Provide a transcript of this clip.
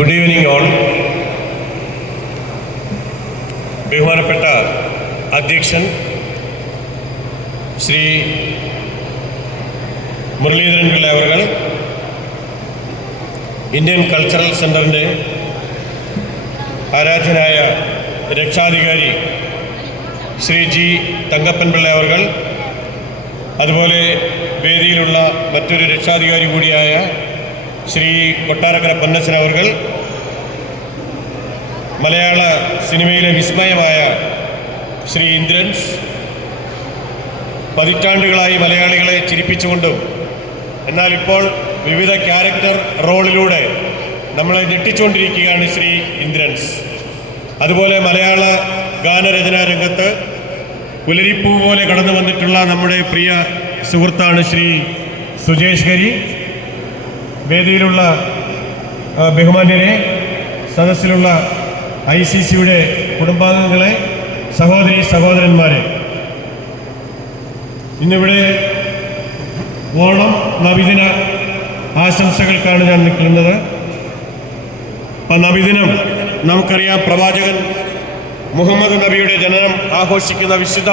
Good evening all. ബഹുമാനപ്പെട്ട അധ്യക്ഷൻ ശ്രീ മുരളീധരൻ പിള്ള അവർ, Indian cultural സെൻ്ററിൻ്റെ ആരാധ്യനായ രക്ഷാധികാരി ശ്രീ ജി തങ്കപ്പൻ പിള്ള അവർ, അതുപോലെ വേദിയിലുള്ള മറ്റൊരു രക്ഷാധികാരി കൂടിയായ ശ്രീ കൊട്ടാരക്കര പൊന്നച്ചൻ അവർ, മലയാള സിനിമയിലെ വിസ്മയമായ ശ്രീ ഇന്ദ്രൻസ്, പതിറ്റാണ്ടുകളായി മലയാളികളെ ചിരിപ്പിച്ചുകൊണ്ടും എന്നാൽ ഇപ്പോൾ വിവിധ ക്യാരക്ടർ റോളിലൂടെ നമ്മളെ ഞെട്ടിച്ചുകൊണ്ടിരിക്കുകയാണ് ശ്രീ ഇന്ദ്രൻസ്. അതുപോലെ മലയാള ഗാനരചനാ രംഗത്ത് പുലരിപ്പൂ പോലെ കടന്നു വന്നിട്ടുള്ള നമ്മുടെ പ്രിയ സുഹൃത്താണ് ശ്രീ സുജേഷ് ഹരി. വേദിയിലുള്ള ബഹുമാന്യരെ, സദസ്സിലുള്ള ICCയുടെ കുടുംബാംഗങ്ങളെ, സഹോദരി സഹോദരന്മാരെ, ഇന്നിവിടെ ഓണം നബിദിന ആശംസകൾക്കാണ് ഞാൻ നിൽക്കുന്നത്. നബിദിനം നമുക്കറിയാം, പ്രവാചകൻ മുഹമ്മദ് നബിയുടെ ജനനം ആഘോഷിക്കുന്ന വിശുദ്ധ